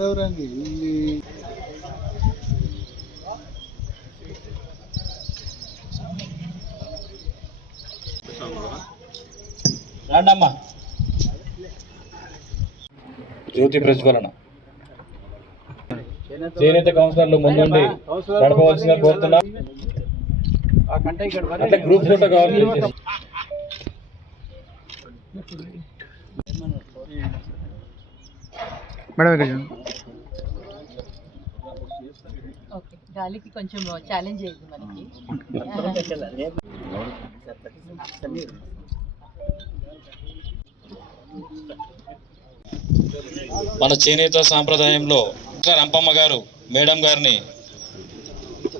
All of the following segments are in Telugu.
గంధవరంగి ఇది జ్యోతి ప్రజ్వలన. చేనేత కౌన్సిలర్లు ముందుండి నడపవలసిందిగా కోరుతున్నా. గ్రూప్ ఫోటో కావాలి. ఓకే గాలికి కొంచెం ఛాలెంజ్ అయ్యింది మనకి. మన చేనేత సాంప్రదాయంలో సార్ అంపమ్మ గారు మేడం గారిని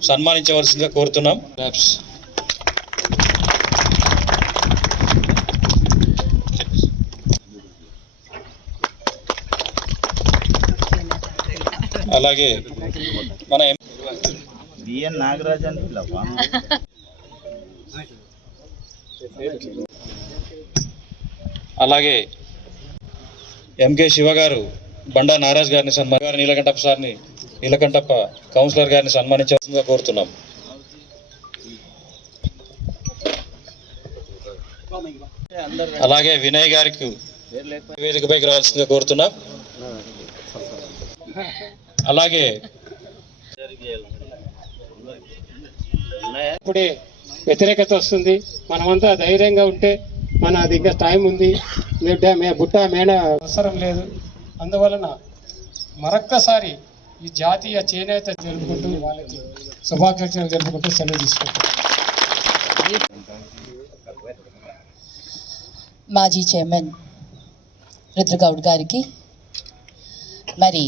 సన్మానించవలసిందిగా కోరుతున్నాం. అలాగే మన బిఎన్ నాగరాజ్ అని అలాగే ఎంకే శివ గారు బండా నారాజ్ గారిని సన్మాన గారు నీలకంఠప్ప సార్ని నీలకంఠప్ప కౌన్సిలర్ గారిని సన్మానించవలసిందిగా కోరుతున్నాం. అలాగే వినయ్ గారికి వేదికపైకి రావాల్సిందిగా కోరుతున్నాం. అలాగే. ఇప్పుడే వ్యతిరేకత వస్తుంది. మనమంతా ధైర్యంగా ఉంటే మన అది ఇంకా టైం ఉంది. మే బుట్ట మేడ అవసరం లేదు. అందువలన మరొక్కసారి ఈ జాతీయ చేనేత జరుపుకుంటూ వాళ్ళకి శుభాకాంక్షలు జరుపుకుంటూ సెలవు తీసుకుంటాం మాజీ చైర్మన్ రుద్రగౌడ్ గారికి మరి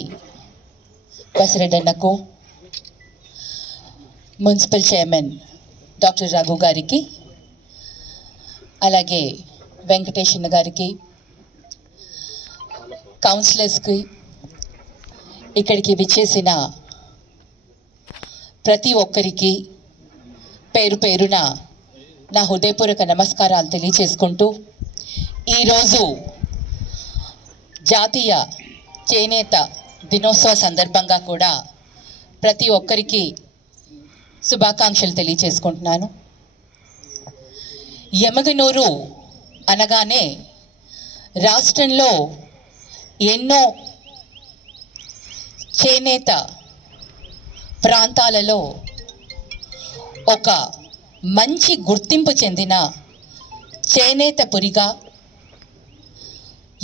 బసిరెడ్డన్నకు మున్సిపల్ చైర్మన్ డాక్టర్ రఘు గారికి అలాగే వెంకటేశ్వర గారికి కౌన్సిలర్స్కి ఇక్కడికి విచ్చేసిన ప్రతి ఒక్కరికి పేరు పేరున నా హృదయపూర్వక నమస్కారాలు తెలియచేసుకుంటూ ఈరోజు జాతీయ చేనేత దినోత్సవ సందర్భంగా కూడా ప్రతి ఒక్కరికి శుభాకాంక్షలు తెలియచేసుకుంటున్నాను. యమగనూరు అనగానే రాష్ట్రంలో ఎన్నో చేనేత ప్రాంతాలలో ఒక మంచి గుర్తింపు చెందిన చేనేత పురిగా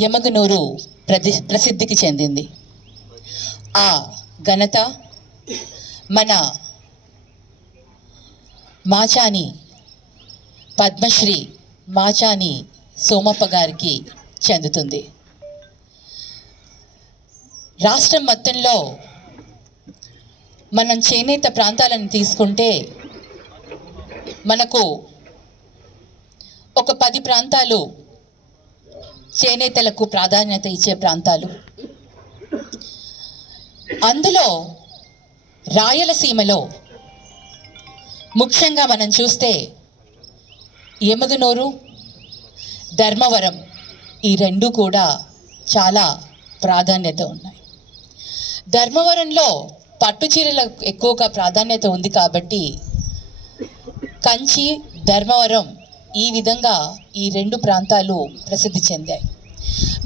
యమగనూరు ప్రసిద్ధికి చెందింది. ఆ ఘనత మన మాచాని పద్మశ్రీ మాచాని సోమప్ప గారికి చెందుతుంది. రాష్ట్రం మొత్తంలో మనం చేనేత ప్రాంతాలను తీసుకుంటే మనకు ఒక పది ప్రాంతాలు చేనేతలకు ప్రాధాన్యత ఇచ్చే ప్రాంతాలు అందులో రాయలసీమలో ముఖ్యంగా మనం చూస్తే ఎమగనూరు ధర్మవరం ఈ రెండు కూడా చాలా ప్రాధాన్యత ఉన్నాయి. ధర్మవరంలో పట్టు చీరలకు ఎక్కువగా ప్రాధాన్యత ఉంది కాబట్టి కంచి ధర్మవరం ఈ విధంగా ఈ రెండు ప్రాంతాలు ప్రసిద్ధి చెందాయి.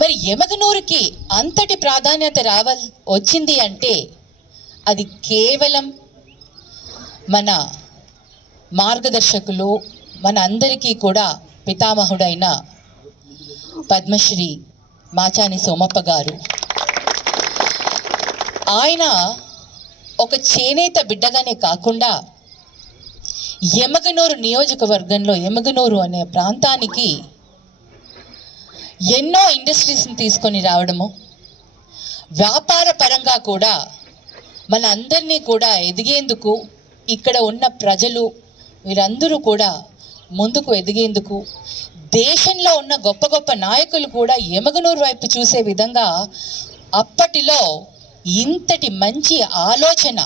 మరి యమగనూరుకి అంతటి ప్రాధాన్యత రావల్ వచ్చింది అంటే అది కేవలం మన మార్గదర్శకులు మన అందరికీ కూడా పితామహుడైన పద్మశ్రీ మాచాని సోమప్ప గారు. ఆయన ఒక చేనేత బిడ్డగానే కాకుండా ఎమగనూరు నియోజకవర్గంలో ఎమగనూరు అనే ప్రాంతానికి ఎన్నో ఇండస్ట్రీస్ని తీసుకొని రావడము. వ్యాపార పరంగా కూడా మన అందరినీ కూడా ఎదిగేందుకు ఇక్కడ ఉన్న ప్రజలు వీరందరూ కూడా ముందుకు ఎదిగేందుకు దేశంలో ఉన్న గొప్ప గొప్ప నాయకులు కూడా ఎమగనూరు వైపు చూసే విధంగా అప్పటిలో ఇంతటి మంచి ఆలోచన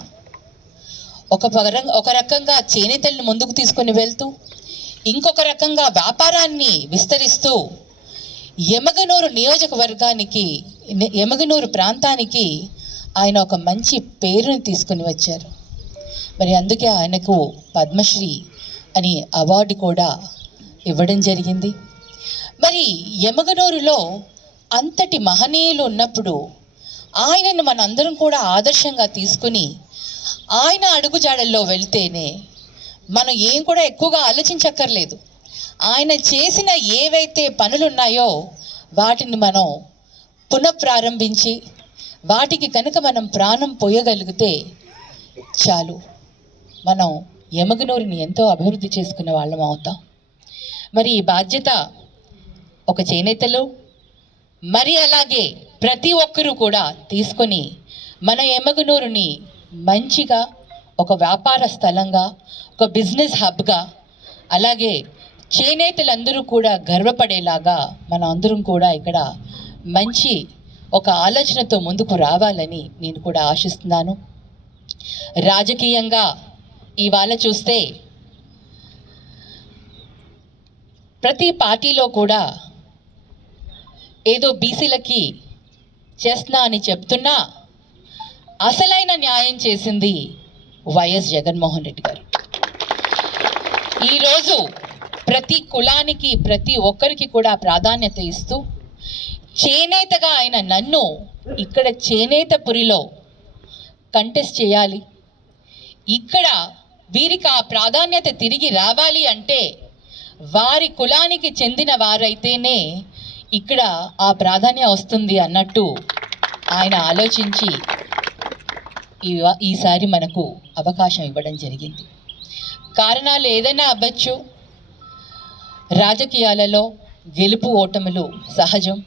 ఒక పరం ఒక రకంగా చేనేతలను ముందుకు తీసుకొని వెళ్తూ ఇంకొక రకంగా వ్యాపారాన్ని విస్తరిస్తూ యమగనూరు నియోజకవర్గానికి యమగనూరు ప్రాంతానికి ఆయన ఒక మంచి పేరుని తీసుకుని వచ్చారు. మరి అందుకే ఆయనకు పద్మశ్రీ అని అవార్డు కూడా ఇవ్వడం జరిగింది. మరి యమగనూరులో అంతటి మహనీయులు ఉన్నప్పుడు ఆయనను మనందరం కూడా ఆదర్శంగా తీసుకుని ఆయన అడుగుజాడల్లో వెళ్తేనే మనం ఏం కూడా ఎక్కువగా ఆలోచించక్కర్లేదు. ఆయన చేసిన ఏవైతే పనులు ఉన్నాయో వాటిని మనం పునఃప్రారంభించి వాటికి కనుక మనం ప్రాణం పోయగలిగితే చాలు. మనం యమగనూరిని ఎంతో అభివృద్ధి చేసుకున్న వాళ్ళం అవుతాం. మరి ఈ బాధ్యత ఒక చేనేతలు మరి అలాగే ప్రతి ఒక్కరూ కూడా తీసుకొని మన ఎమ్మగనూరుని మంచిగా ఒక వ్యాపార స్థలంగా ఒక బిజినెస్ హబ్గా అలాగే చేనేతలందరూ కూడా గర్వపడేలాగా మన అందరం కూడా ఇక్కడ మంచి ఒక ఆలోచనతో ముందుకు రావాలని నేను కూడా ఆశిస్తున్నాను. రాజకీయంగా ఇవాళ చూస్తే ప్రతి పార్టీలో కూడా ఏదో బీసీలకి చేస్తున్నా అని చెప్తున్నా అసలైన న్యాయం చేసింది వైఎస్ జగన్మోహన్ రెడ్డి గారు. ఈరోజు ప్రతి కులానికి ప్రతి ఒక్కరికి కూడా ప్రాధాన్యత ఇస్తూ చేనేతగా ఆయన నన్ను ఇక్కడ చేనేతపురిలో కంటెస్ట్ చేయాలి. ఇక్కడ వీరికి ఆ ప్రాధాన్యత తిరిగి రావాలి అంటే వారి కులానికి చెందిన వారైతేనే ఇక్కడ ఆ ప్రాధాన్యం వస్తుంది అన్నట్టు ఆయన ఆలోచించి ఈ- ఈసారి మనకు అవకాశం ఇవ్వడం జరిగింది. కారణాలు ఏదైనా అవ్వచ్చు. రాజకీయాలలో గెలుపు ఓటములు సహజం.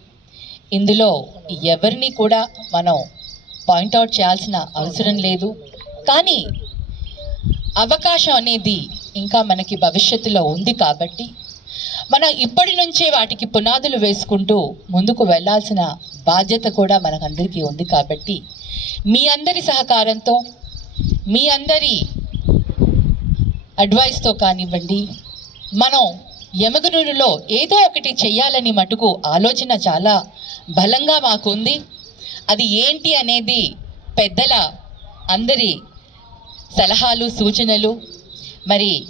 ఇందులో ఎవరిని కూడా మనం పాయింట్అవుట్ చేయాల్సిన అవసరం లేదు. కానీ అవకాశం అనేది ఇంకా మనకి భవిష్యత్తులో ఉంది కాబట్టి మనం ఇప్పటి నుంచే వాటికి పునాదులు వేసుకుంటూ ముందుకు వెళ్ళాల్సిన బాధ్యత కూడా మనకందరికీ ఉంది కాబట్టి మీ అందరి సహకారంతో మీ అందరి అడ్వైస్తో కానివ్వండి మనం యమగనూరులో ఏదో ఒకటి చెయ్యాలని మటుకు ఆలోచన చాలా బలంగా మాకుంది. అది ఏంటి అనేది పెద్దల అందరి సలహాలు సూచనలు. మరి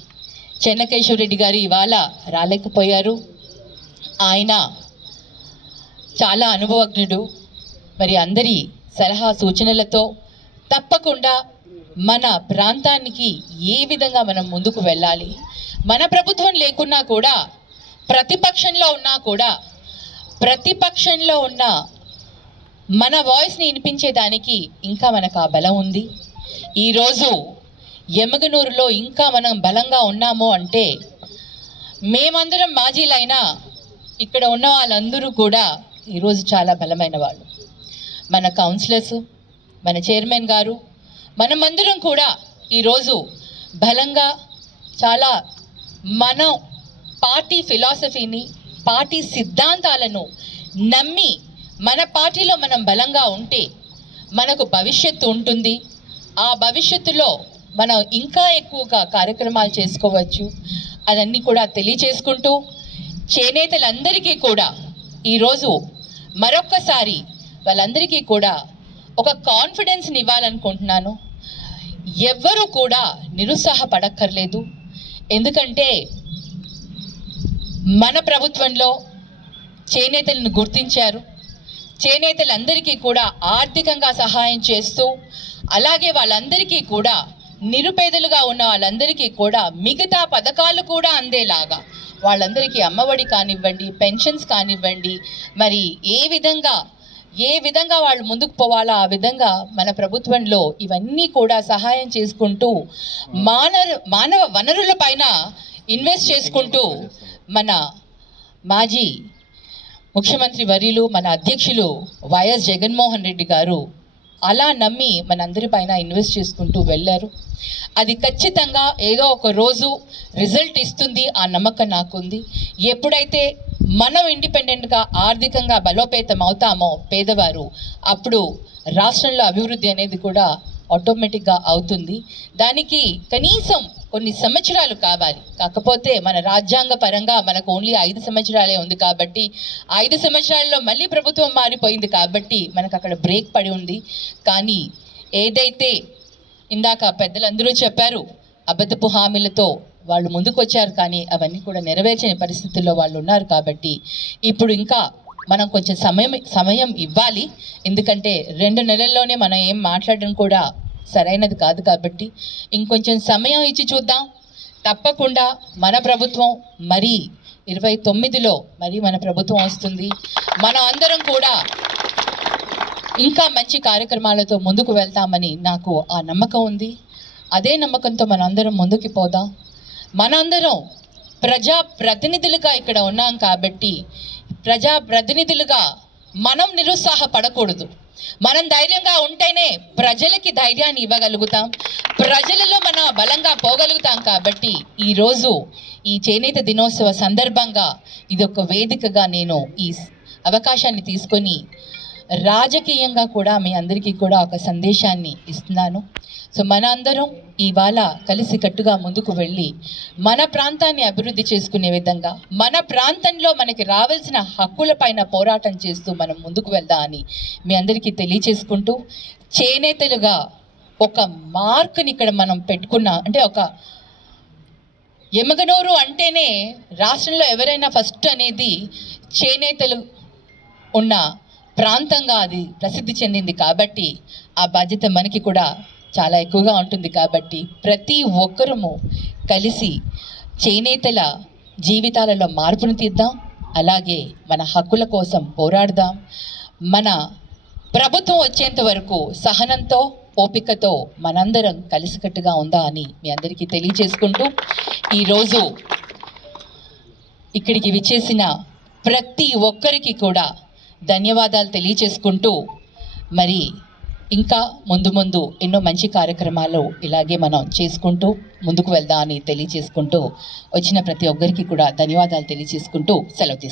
చెన్నకేశ్వరరెడ్డి గారు ఇవాళ రాలేకపోయారు. ఆయన చాలా అనుభవజ్ఞుడు. మరి అందరి సలహా సూచనలతో తప్పకుండా మన ప్రాంతానికి ఏ విధంగా మనం ముందుకు వెళ్ళాలి? మన ప్రభుత్వం లేకున్నా కూడా ప్రతిపక్షంలో ఉన్నా కూడా ప్రతిపక్షంలో ఉన్న మన వాయిస్ని వినిపించేదానికి ఇంకా మనకు ఆ బలం ఉంది. ఈరోజు ఎమగనూరులో ఇంకా మనం బలంగా ఉన్నాము అంటే మేమందరం మాజీలైనా ఇక్కడ ఉన్న వాళ్ళందరూ కూడా ఈరోజు చాలా బలమైన వాళ్ళు. మన కౌన్సిలర్స్ మన చైర్మన్ గారు మనమందరం కూడా ఈరోజు బలంగా చాలా మన పార్టీ ఫిలాసఫీని పార్టీ సిద్ధాంతాలను నమ్మి మన పార్టీలో మనం బలంగా ఉంటే మనకు భవిష్యత్తు ఉంటుంది. ఆ భవిష్యత్తులో మనం ఇంకా ఎక్కువగా కార్యక్రమాలు చేసుకోవచ్చు. అదన్నీ కూడా తెలియచేసుకుంటూ చేనేతలందరికీ కూడా ఈరోజు మరొక్కసారి వాళ్ళందరికీ కూడా ఒక కాన్ఫిడెన్స్ని ఇవ్వాలనుకుంటున్నాను. ఎవ్వరూ కూడా నిరుత్సాహపడక్కర్లేదు. ఎందుకంటే మన ప్రభుత్వంలో చేనేతలను గుర్తించారు. చేనేతలందరికీ కూడా ఆర్థికంగా సహాయం చేస్తూ అలాగే వాళ్ళందరికీ కూడా నిరుపేదలుగా ఉన్న వాళ్ళందరికీ కూడా మిగతా పథకాలు కూడా అందేలాగా. వాళ్ళందరికీ అమ్మఒడి కానివ్వండి పెన్షన్స్ కానివ్వండి మరి ఏ విధంగా ఏ విధంగా వాళ్ళు ముందుకు పోవాలో ఆ విధంగా మన ప్రభుత్వంలో ఇవన్నీ కూడా సహాయం చేసుకుంటూ మానవ మానవ వనరుల పైన ఇన్వెస్ట్ చేసుకుంటూ మన మాజీ ముఖ్యమంత్రి వర్యులు మన అధ్యక్షులు వైఎస్ జగన్మోహన్ రెడ్డి గారు అలా నమ్మి మనందరిపైన ఇన్వెస్ట్ చేసుకుంటూ వెళ్ళారు. అది ఖచ్చితంగా ఏదో ఒక రోజు రిజల్ట్ ఇస్తుంది ఆ నమ్మకం నాకుంది. ఎప్పుడైతే మనం ఇండిపెండెంట్గా ఆర్థికంగా బలోపేతం అవుతామో పేదవారు అప్పుడు రాష్ట్రంలో అభివృద్ధి అనేది కూడా ఆటోమేటిక్గా అవుతుంది. దానికి కనీసం కొన్ని సంవత్సరాలు కావాలి. కాకపోతే మన రాజ్యాంగ పరంగా మనకు ఓన్లీ ఐదు సంవత్సరాలే ఉంది కాబట్టి ఐదు సంవత్సరాల్లో మళ్ళీ ప్రభుత్వం మారిపోయింది కాబట్టి మనకు అక్కడ బ్రేక్ పడి ఉంది. కానీ ఏదైతే ఇందాక పెద్దలందరూ చెప్పారు అబద్ధపు హామీలతో వాళ్ళు ముందుకు వచ్చారు కానీ అవన్నీ కూడా నెరవేర్చని పరిస్థితుల్లో వాళ్ళు ఉన్నారు కాబట్టి ఇప్పుడు ఇంకా మనం కొంచెం సమయం సమయం ఇవ్వాలి. ఎందుకంటే రెండు నెలల్లోనే మనం ఏం మాట్లాడడం కూడా సరైనది కాదు కాబట్టి ఇంకొంచెం సమయం ఇచ్చి చూద్దాం. తప్పకుండా మన ప్రభుత్వం మరి ఇరవై తొమ్మిదిలో మరి మన ప్రభుత్వం వస్తుంది. మనం అందరం కూడా ఇంకా మంచి కార్యక్రమాలతో ముందుకు వెళ్తామని నాకు ఆ నమ్మకం ఉంది. అదే నమ్మకంతో మనందరం ముందుకు పోదాం. మనందరం ప్రజా ప్రతినిధులుగా ఇక్కడ ఉన్నాం కాబట్టి ప్రజా ప్రతినిధులుగా మనం నిరుత్సాహపడకూడదు. మనం ధైర్యంగా ఉంటేనే ప్రజలకి ధైర్యాన్ని ఇవ్వగలుగుతాం. ప్రజలలో మన బలంగా పోగలుగుతాం కాబట్టి ఈరోజు ఈ చేనేత దినోత్సవ సందర్భంగా ఇది ఒక వేదికగా నేను ఈ అవకాశాన్ని తీసుకొని రాజకీయంగా కూడా మీ అందరికీ కూడా ఒక సందేశాన్ని ఇస్తున్నాను. సో మన అందరం ఇవాళ కలిసికట్టుగా ముందుకు వెళ్ళి మన ప్రాంతాన్ని అభివృద్ధి చేసుకునే విధంగా మన ప్రాంతంలో మనకి రావాల్సిన హక్కులపైన పోరాటం చేస్తూ మనం ముందుకు వెళ్దాం అని మీ అందరికీ తెలియచేసుకుంటూ చేనేతలుగా ఒక మార్క్ని ఇక్కడ మనం పెట్టుకున్న అంటే ఒక ఎమగనూరు అంటేనే రాష్ట్రంలో ఎవరైనా ఫస్ట్ అనేది చేనేతలు ఉన్న ప్రాంతంగా అది ప్రసిద్ధి చెందింది కాబట్టి ఆ బాధ్యత మనకి కూడా చాలా ఎక్కువగా ఉంటుంది కాబట్టి ప్రతి ఒక్కరము కలిసి చేనేతల జీవితాలలో మార్పును తీద్దాం అలాగే మన హక్కుల కోసం పోరాడదాం. మన ప్రభుత్వం వచ్చేంత వరకు సహనంతో ఓపికతో మనందరం కలిసికట్టుగా ఉందా అని మీ అందరికీ తెలియజేసుకుంటూ ఈరోజు ఇక్కడికి విచ్చేసిన ప్రతి ఒక్కరికి కూడా ధన్యవాదాలు తెలియచేసుకుంటూ మరి ఇంకా ముందు ముందు ఎన్నో మంచి కార్యక్రమాలు ఇలాగే మనం చేసుకుంటూ ముందుకు వెళ్దాం అని తెలియచేసుకుంటూ వచ్చిన ప్రతి ఒక్కరికి కూడా ధన్యవాదాలు తెలియచేసుకుంటూ సెలవు తీసుకుంటాం